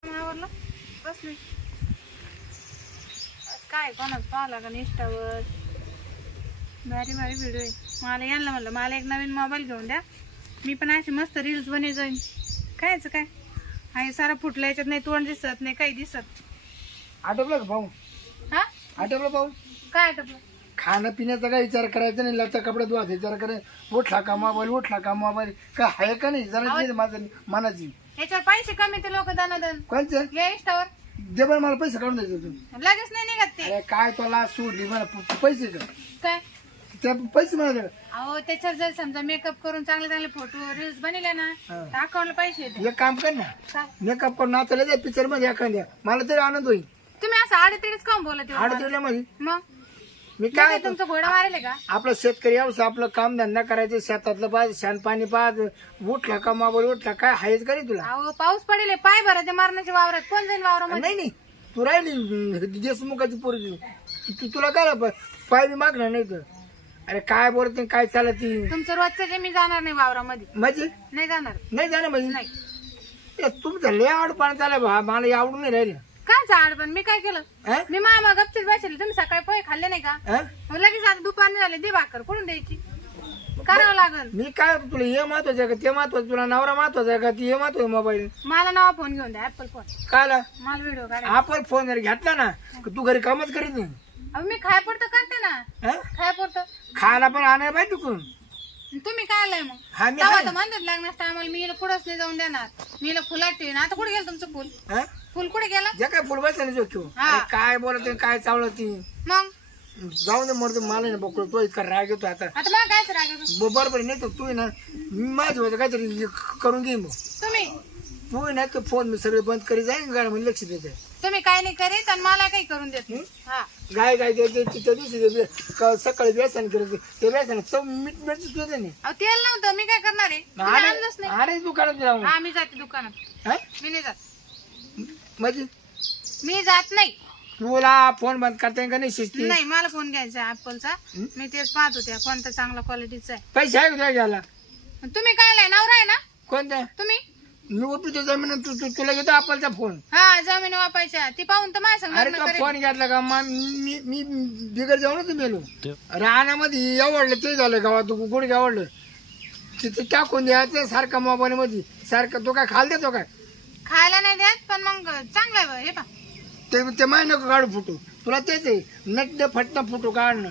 आवरलं बसली. काय कोणाच पाहिला का इंस्टावर भारी भारी व्हिडिओ आहे. मला यांना म्हणलं मला एक नवीन मोबाईल घेऊन द्या, मी पण अशी मस्त रील्स बने जाईन. कायच काय आहे सारा फुटला, याच्यात नाही तोंड दिसत नाही काही दिसत. आटोपलं का भाऊ? हा आटोपलं भाऊ? काय आटपलं? खाणं पिण्याचा काही विचार करायचा नाही, लता कपडे धुवायचा विचार करायचा. उठला का मोबाईल, उठला का मोबाईल, काय आहे का नाही जरा माझं मनाची. याच्यावर पैसे कमी ते लोक दनादन कोणचं या इंस्टावर दे बरं, मला पैसे काढून द्यायचे तू. लगेच नाही निघत ते. अरे काय तुला सोडली मला पैसे का काय त्या पैसे मला दे. अहो त्याच्यावर जर समजा मेकअप करून चांगले चांगले फोटो रील्स बनले ना तर अकाउंटला पैसे येते. एक काम कर ना, काय मेकअप करून नाचायला द्या पिक्चर मध्ये एखाद्या, मला तरी आनंद होईल. तुम्ही असं आडतीडच काऊन बोलत आहे? आडतीडल्या मध्ये मग मी काय काय तुमचं घोडा मारेल का? आपलं शेतकरी यावं, आपलं काम धंदा करायचं, शेतातलं पाज शान पाणी पाज, उठला का मोबाईल, उठला काय हायच करी तुला. अहो पाऊस पडेल, पाय भरा ते मारण्याच्या वावरात. कोण जाईल वावरामध्ये? नाही नाही, तू राहिली देशमुखाची पोरगी, तुला काय पाय बी मागणार नाही तर. अरे काय बोलत काय चालत ती तुमचं रोजचं जे मी जाणार नाही वावरामध्ये, म्हणजे नाही जाणार. नाही जाणं म्हणजे नाही तुमचं लय आवड पाणी चालय बा, मला आवडून नाही राहिलं. काय झाड पण मी काय केलं? हं? मी मामा गपचीत बसले. तुम्ही सकाळी पोहे खाल्ले नाही का? हं? मग लगेच आता दुपारने झाले, दे भाकर कुठून द्यायची? करावं लागल. मी काय तुला हे महत्वाचं आहे का ते महत्वाचं, तुला नवरा महत्वाचा आहे का ती हे महत्वाचं मोबाईल? मला नवा फोन घेऊन द्या, ऍपल फोन. काला मला व्हिडिओ काढा. आपण फोन जर घेतला ना तू घरी कामच करीत नाही. अहो मी खाय पुरतं करते ना, हं? खाय पुरतं. खायला पण आणाय पाहिजे तिकडून. तुम्ही काय आलाय मग? हा मी तेव्हा आहे. तर म्हणतात लग्नाच्या टायमाला मी हिला पुढंच नाही जाऊन देणार, मी हिला फुलात ठेवीन. आता कुठे गेलं तुमचं फुल? हं? फुल कुठे गेलं? जे काय फुल बसला नाही जो हा. काय बोलत काय चावलं ती. मग जाऊन दे मरतो, मला ना बघतो तो इतका राग येतो आता. आता मला कायच राग? बरोबर नाही तर तू ना माझं होतं काहीतरी करून घे. मग तुम्ही तू ना तो फोन मी सगळे बंद करी जाईन गाडी म्हणजे लक्ष देते. तुम्ही काय नाही करीत आणि मला काही करून देत नाही. हा गाय गाय त्या दिवशी सकाळी व्यसन करत ते व्यसन चव मीठ मीठ सुद्धा नाही. अहो तेल नव्हतं, मी काय करणार आहे? तुम्ही आणलंच नाही. अरे दुकानात जाऊन हा मी जाते दुकानात. हं? मी नाही जात, म्हणजे मी जात नाही. तुला फोन बंद करता येईल का नाही शिस्ती? नाही मला फोन घ्यायचा ऍपलचा, मी तेच पाहत होते कोणता चांगला क्वालिटीचा आहे. पैसे आहे का तुला घ्यायला? तुम्ही काय लाय नवरा आहे ना कोणत्या तुम्ही? मी ओपीतो जमीन तुला घेतो आपलचा फोन. हा जमीन वापायच्या ती पाहून तर माझ्या संग अरे लग्न तुला करेल. फोन घेतला का मी बिगर जाऊनच मेलो. रानामध्ये आवडलं ते झालं, गावात गुडघे आवडलं तिथे टाकून द्यायचं सारखा मोबाईल मध्ये सारखं. तो काय खाल देतो काय? खायला नाही देत पण मग चांगलं आहे बा. हे पा ते माय नको काढू फोटो, तुला तेच आहे नट फटणं फोटो काढणं.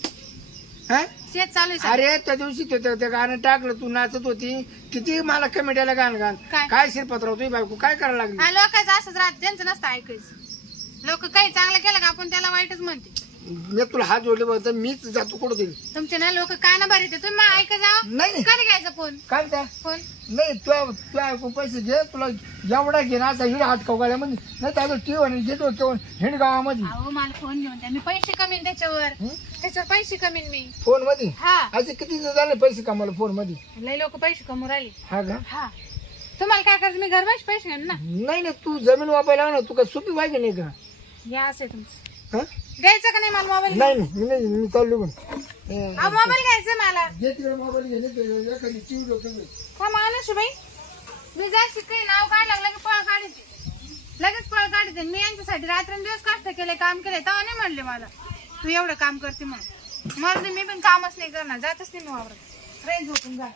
हा शेत चालू आहे सध्या. अरे त्या दिवशी ते गाणं टाकलं, तू नाचत होती किती, मला कमेंट्याला गाणं गाण काय? काय शिरपत्राव तुझी बायको काय करायला लागली? हा लोकांचं असंच राहत, त्यांचं नसतं ऐकायचं. लोक काही चांगलं केलं का आपण त्याला वाईटच म्हणते. मी तुला हात जोडले बघ मीच जातो कुठं तरी. तुमचे ना लोक काय ना बरे तुम्ही मग ऐका जावं. नाही कधी घ्यायचा फोन? काय त्या फोन नाही तू ऐकून पैसे घे, तुला एवढा घे ना असा हिड हात गाड्यामध्ये नाही तर टीव्ही आणि घेतो केवळ हिंड गावामध्ये. अहो मला फोन घेऊन द्या, मी पैसे कमीन त्याच्यावर. त्याच्यावर पैसे कमीन मी. फोन मध्ये हा असे किती झाले पैसे कमावले फोन मध्ये? लय लोक पैसे कमवून राहिले. हा का? हा तुम्हाला काय करायचं? मी घर बस पैसे घेऊन ना. नाही नाही तू जमीन वापरायला ना, तू काय सुपी पाहिजे नाही का? या असे तुमचं हा? द्यायचं का नाही मला मोबाईल? नाही नाही मी चाललो पण मोबाईल घ्यायचा मला. घे तिकडे मोबाईल घे एखादी टीव्ही लोक. का माणूस बाई मी जाय शिकाय नाव काय लागलं की पळ काढते, लगेच पळ काढते. मी यांच्यासाठी रात्रंदिवस कष्ट केले, काम केले, तेव्हा नाही म्हणले मला तू एवढं काम करते म्हणून. मग मी पण कामच नाही करणार, जातच नाही मी वावरत. रेंज झोपून जा.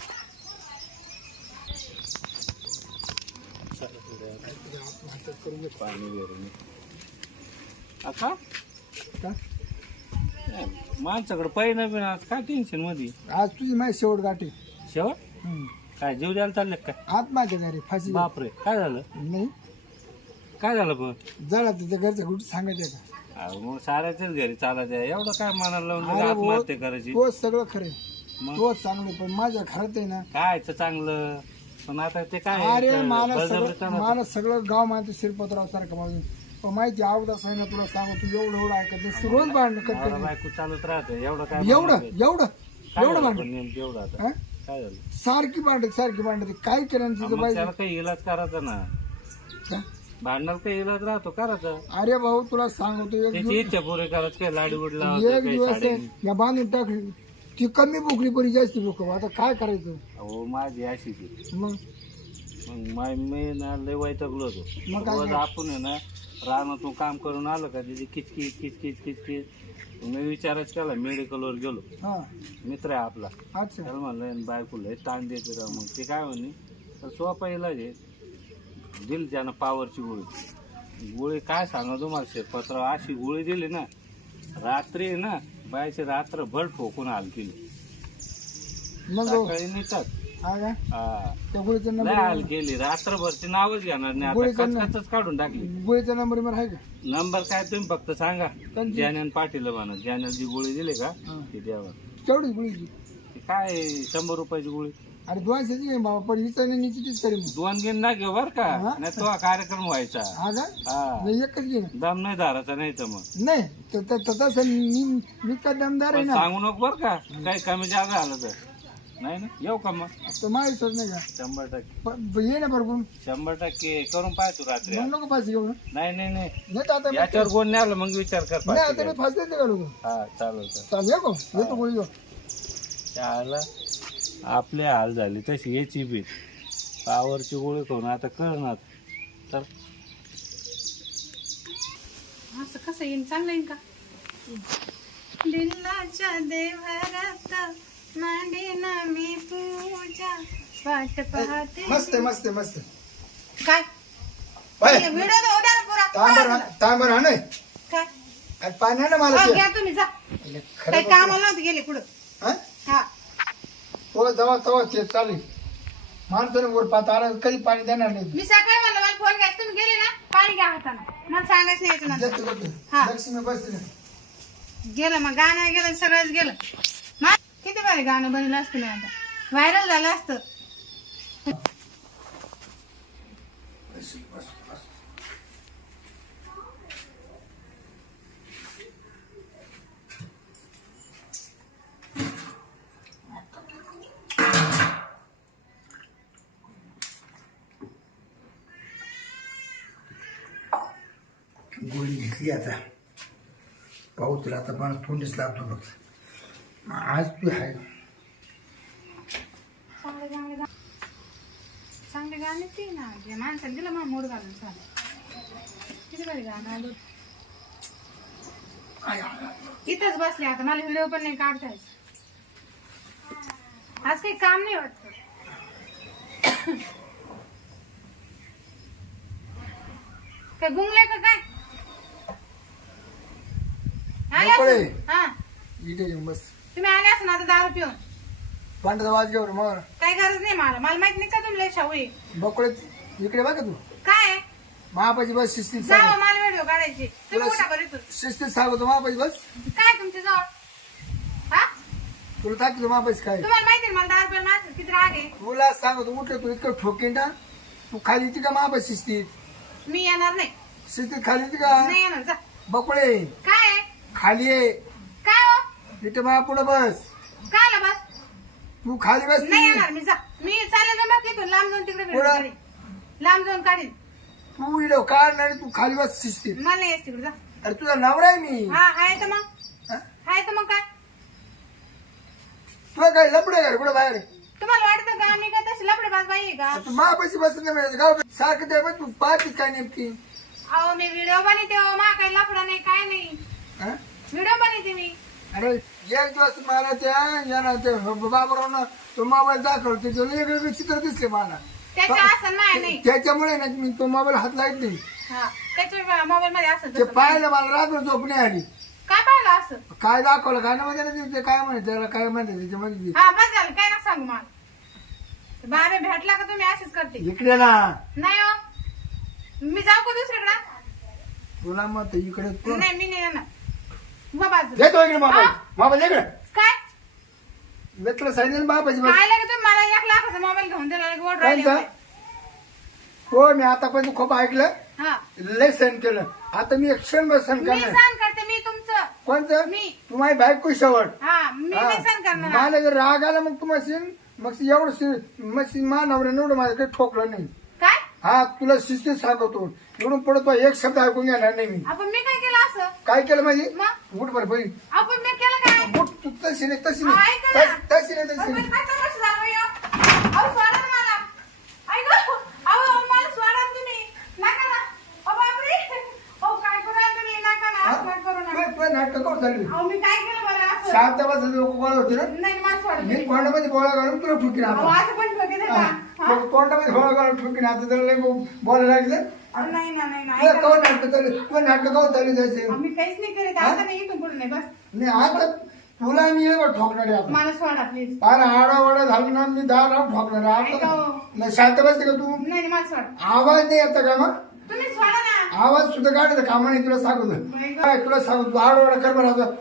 आता का? माणसाकडे पहिलं बिन आज काय टेन्शन मध्ये आज तुझी माझी शेवट गाठी. शेवट काय जीव द्यायला चालले काय? आत्महत्या का रे? फाशी? बापरे काय झालं? नाही काय झालं पण? झाला तुझ्या घरच्या कुठे सांगायचं का? अहो, मग साऱ्याच्याच घरी चालत आहे एवढं काय मनाला लावून अरे दिलं भाऊ, आत्महत्या करायची? तो सगळं खरे, मग तो चांगलं, पण माझ्या घरात आहे ना. काय तर चांगलं पण आता ते काय अरे ते मला बळजबरी सगळं चालत. मला सगळं गाव माहिती शिरपतराव सारखं माझं. पण माहिती आवडत आहे ना तुला सांगू, तू एवढं एवढं ऐकत नाही. रोज भांडण नवरा करते. बायको चालत राहते एवढं काय एवढं म्हणायचं? एवढं काय एवढं झालं भांडण पण नेमकं एवढं आता? हा? काय झालं? सारखी भांडत काय केलं तुझं मग बाई? त्याला काही इलाज करायचा ना, का? भांडणाला काही इलाज राहतो करायचा. अरे भाऊ तुला सांगतो एक त्याची इच्छा पुरी करायची काय लाडी उडला एक दिवस आहे, या बांधून टाकली ती कमी भुकली परी जास्त भुक. आता काय करायचं? हो माझी अशीच आहे. मग मग मी ना लय वैतागलो होतो. मग काय रोज झालं? आपण आहे ना रानातून काम करून आलं का तिथे किचकिच किचकिच किचकिच. मी विचारच केला, मेडिकलवर गेलो. हा मित्र आहे आपला, अच्छा त्याला म्हणलं बायकोला लय ताण देते राव. मग ते काय म्हणे, तर सोपा इलाज आहे. दिली त्यानं पावरची गोळी काय सांगा तुम्हाला शेतपत्र, अशी गोळी दिली ना रात्री आहे ना बायची रात्रभर ठोकून हाल केली. मग सकाळी निघतात. हा का हा त्या गोळीचा लय नंबर हाल केली रात्रभरची, नावच घेणार नाही गोळीचं आता, ना- कचकचच काढून टाकली. गोळीचा नंबर मला आहे का नंबर काय तुम्ही फक्त सांगा, कोणती? ज्ञानन पाटील म्हणा. ज्ञानन जी गोळी दिली का हा. ती द्यावा. केवढी गोळीची ती काय 100 रुपयाची गोळी. अरे 200ची आहे बाबा पण हिचा नाही निश्चितच करेन मग. 2 घेऊन ना घेऊ बर का, हा. नाही तो कार्यक्रम व्हायचा. हा का हा नाही एकच घे ना दम नाही धाराचा, नाही तर मग नाही तसं मी का दमदार आहे पण ना सांगू नको बर का, काही कमी जागा आलं तर. नाही ना येऊ का मग? तो माहितच नाही का 100% ये ना बरोबर 100% करून पाहतो रात्री. मग नको पाच घेऊ ना नाही नाही नाही, नाही तर आता याच्यावर कोण नाही आलं मग विचार कर नाही आता मी पाचशे. फास देते का लोक हा चालेल चालेल. चालेल येतो येतो गोळी घेऊ त्याला आपले हाल झाले तशी याची बी पावरची गोळी खाऊन आता करणार तर. असं कसं येईन, चांगलं येईन का? दिलाच्या देवरात मांडीन मी पूजा, वाट पाहते. मस्त आहे, मस्त आहे, मस्त आहे. काय बाय व्हिडिओ होता ना पुरा? तांबर हा नाही काय आणि पाणी आहे ना मला हो, ते. घ्या तुम्ही जा. खरं काही कामाला नव्हते गेले पुढं. हा हा तो जवळ तवा ते चालेल माणसाने वर पाहता आला कधी पाणी देणार नाही मी सकाळी म्हणलं मला फोन घ्या, तुम्ही गेले ना पाणी घ्या हाताना, मला सांगायचं नाही याच्यानंतर. देतो, देतो. हा. लक्ष्मी बसते ना. गेलं मग गाणं गेलं, सगळंच गेलं. मा किती बरे गाणं बनवलं असतं मी आता, व्हायरल झालं असतं. गोळी घेतली आता पाहू तुला आता मला तोंडच लागतो बघ आज तू आहे चांगले गाणे ते ना, जे माणसाला दिलं मग मूड घालून चालेल. किती बरे गाणं आलं. इथंच बसले आता, मला व्हिडिओ पण नाही काढता यायचं. आज काही काम नाही वाटत. काय गुंगले का काय? आले मोकळे. असेल? हा इथे येऊन बस तुम्ही आले असं ना आता दारू पिऊन. पांढरा वाज घेऊन मग काही गरज नाही मला माहित नाही का तुम्ही लय शाहू आहे. बकोळे इकडे बघा तू काय आहे? महापाची बस शिस्तीत जावं सांग मला व्हिडिओ काढायची. तुम्ही उठा बरं इथून. शिस्तीत सांगतो महापाची बस काय तुमच्या जवळ? हा तुला टाकतो महापाची काय तुम्हाला माहिती आहे ना मला दारू पिऊन माणसं किती राग आहे. तुला सांगतो उठलं तू इतकं ठोकेन ना तू खाली येते का महापाची शिस्तीत मी येणार नाही. शिस्तीत खाली येते का नाही येणार. जा. बकोळे काय आहे? खाली ये काय हो? इथे मा पुढे बस काय आलं बस? तू खाली बस नाही येणार मी. जा. मी चालेल ना मग इथून लांब जाऊन तिकडे व्हिडिओ पुढं. काढीन. लांब जाऊन काढीन. तू इडो काढणार तू खाली बस शिस्तीत मला नाही यायचं तिकडे. जा. अरे तुझा नवरा आहे मी हा आहे तर मग. हा? आहे तर मग काय? तुला काय लपडे का कुठं बाहेर तुम्हाला वाटतं का मी काय तशी लफडेबाज बाई आहे का? तू महापाशी बस नाही मिळत गाव सारखं ते बघ, तू पाहतीस काय नेमकी अहो मी व्हिडिओ बनवते हो. मा काही लफडा नाही काय नाही. हा? व्हिडिओ बनवते मी. अरे एक दिवस मला त्या यानं ते बाबरावनं तो मोबाईल दाखवला त्याचे वेगवेगळे चित्र दिसले मला त्याच्या असं नाही. त्याच्यामुळे ना मी तो मोबाईल हात लावत नाही हा त्याच्या मोबाईल मध्ये असं ते तसं. पाहिलं मला रात्र झोप नाही आली काय पाहिलं असं? काय दाखवलं काय ना मध्ये ते काय म्हणते त्याला काय म्हणते त्याच्यामध्ये हा बस झालं. काय ना सांगू मला. बाबे भेटला का तुम्ही अशीच करते. इकडे ना नाही हो. मी जाऊ का दुसरीकडे? तुला मत इकडे तू नाही मी नाही येणार. बाबा घेतो इकडे मोबाईल मोबाईल इकडे काय मी तुला सांगितलं बाबाची बस काय लागेल तुम्ही मला 1 लाखाचा मोबाईल घेऊन दिला गोड राहिले कोणता? होते. हो मी आतापर्यंत खूप ऐकलं हा लय सण केलं आता मी एक क्षण सण मी करणार सहन करते. मी तुमचं कोणतं मी तू माझी बायको शेवट हा मी नाही सहन करणार. मला जर राग आला मग तू मग एवढं मशीन मानवलं एवढं माझ्याकडे ठोकलं नाही काय हा तुला शिस्तीत सांगतो एवढून पडतो एक शब्द ऐकून घेणार नाही मी आपण मी काय केलं असं? काय केलं माझी मग उठ बरं पहिली आपण मी केलं काय? उठ तू तशी नाही तशी हा, नाही ऐका ना. तशी नाही तशी आपण नाही काय तमाशा झाला हो? अहो सोडा ना मला. ऐका शांत बस लोक गोळा होते ना नाही मला सोडा मी तोंडामध्ये गोळा घालून तुला ठुकीन अहो, आता असं पण ठोके देता हा? तोंडामध्ये गोळा घालून ठुकीन आता त्याला लई बोलायला लागलं अहो, नाही ना नाही ना तुला ऐका कवा ना. नाटक चालू तुला नाटक कवा चालू जायचे आम्ही काहीच नाही करीत आता नाही इथून पुढे नाही बस नाही आता तुला मी एवढं ठोकणार आहे आता मला सोडा प्लीज फार आडावाडा झालं ना मी 10 राऊंड ठोकणार आहे. ऐका आता हो. नाही शांत बसते का तू नाही नाही, मला सोडा आवाज नाही येतं का मग तुम्ही सोडा ना आवाज सुद्धा काढायचं कामा नाही तुला सांगतो बाई गं. काय तुला सांगतो तू आडवाडा कर बरं आता.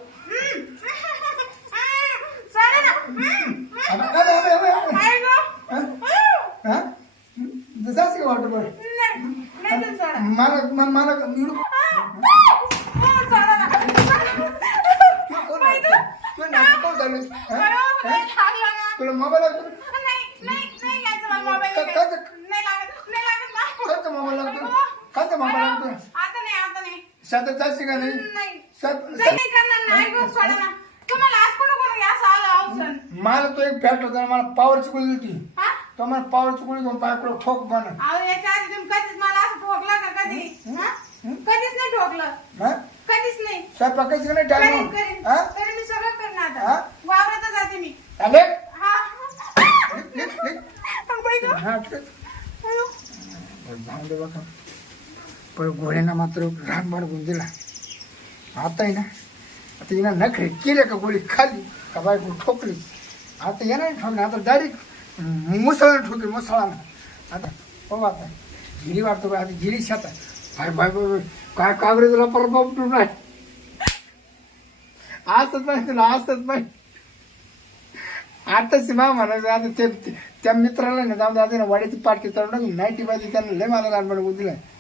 सोडा ना आता काय झालं, अबे, अबे. काय गं? हा? जसाच का वाटत बरं नाही नाही तुम्ही सोडा मला सोडा ना तुला नाटक कवा चालू आहे? हा? अहो, हा? लागला ना. तुला मोबाईल लागतो नाही नाही नाही घ्यायचं मला मोबाईल का- का- नाही लागत ना काचा मोबाईल लागतो काचा मोबाईल लागतो आता नाही शांत जास्त का नाही नाही सात- नाही करणार नाही गं, सोडा ना तुम्हाला आज कोण असं आलं अवसर मला तो एक फॅट होता मला पावरची गोळी होती हा तो मला पावरची गोळी घेऊन पायाकडे ठोक म्हणा अहो याच्या आधी तुम्ही कधीच मला असं ठोकलं का कधी हा? कधीच नाही ठोकलं हा कधीच नाही स्वयंपाकाची नाही करीन टाइम करीन हा तरी मी सगळं करीन हा? आता वावरातच जाते मी आले हा बाई गं. हा ठीक. जाऊ दे बघा पण गोळ्यांना मात्र राग बाळगून दिला आता आहे ना आता हिना नखरे केले का गोळी खाली का बायको ठोकली आता येणार ठोकली आता डायरेक्ट मुसळ ठोकली मुसळानं आता हो आता झिली वाटतो बा, आता झिली शेतात बाय बाय बाय बाय. काय काँग्रेसला परत नाही असंच पाहिजे तुला असंच पाहिजे आताच मा म्हणायचं आता त्या मित्राला ना जाऊन ना वाड्याची पाठी तळून 90 पाहिजे त्यांना लय मला लहानपणी दिलाय